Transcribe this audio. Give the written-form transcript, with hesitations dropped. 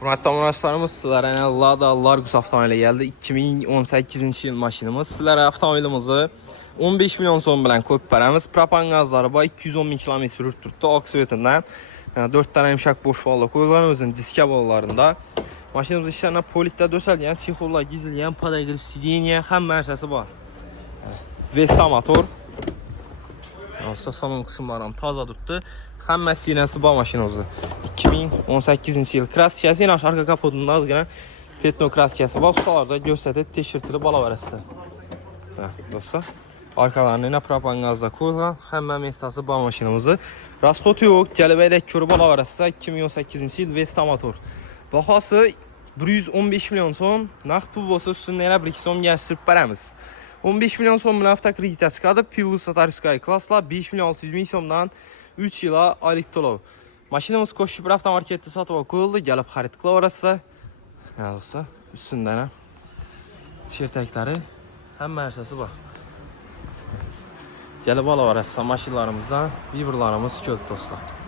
Hürmetli arkadaşlarımız, sizlere Lada Largus avtomobili geldi. 2018 yıl maşinimiz. Sizlere avtomobilimizi 15 milyon son bilen koyup veremiz. Propan gazları var, 210 bin kilometre sürüktürttü. Aksiyetinden 4 tane yumuşak boş valla koyulan özün diske bollarında. Maşinimiz işlerine polikte döşeldiyen, çikollar gizleyen, padagrif, sideniye, hem merşesi var. Vesta motor. Olsa salon kısımlarım taza tuttu. Hem sinesi var maşinimizde. 2018 yıl kraskiyası, yine arka kapotunda az gene Petno kraskiyası var. Ustalarda gösterdi, teşhirtili bala verəsdi. Dostlar, arkalarını yine propan gazda koyulan, hem mesası var maşinimizde. Raskotu yok, gəlibəyədək körü bala verəsdi. 2018 yıl Vesta motor. Baxası 115 milyon son, naqd pul olsa üstünde elə 1-2 son gəlsirib verəmiz. 15 milyon son bilen avtokreditə çıxadı. Pilus Satariskaya klasla 5 milyon 600 bin somdan 3 yıla aylık tolov. Maşinimiz Koşşubur avtomarketdə satıba koyuldu. Gəlib xarid qıla orası. Yəni dostlar, üstündə nə? Çirtəkləri, həm mərsəsi var. Gəlib ala orası maşinlarımızda, biberlarımız köp dostlar.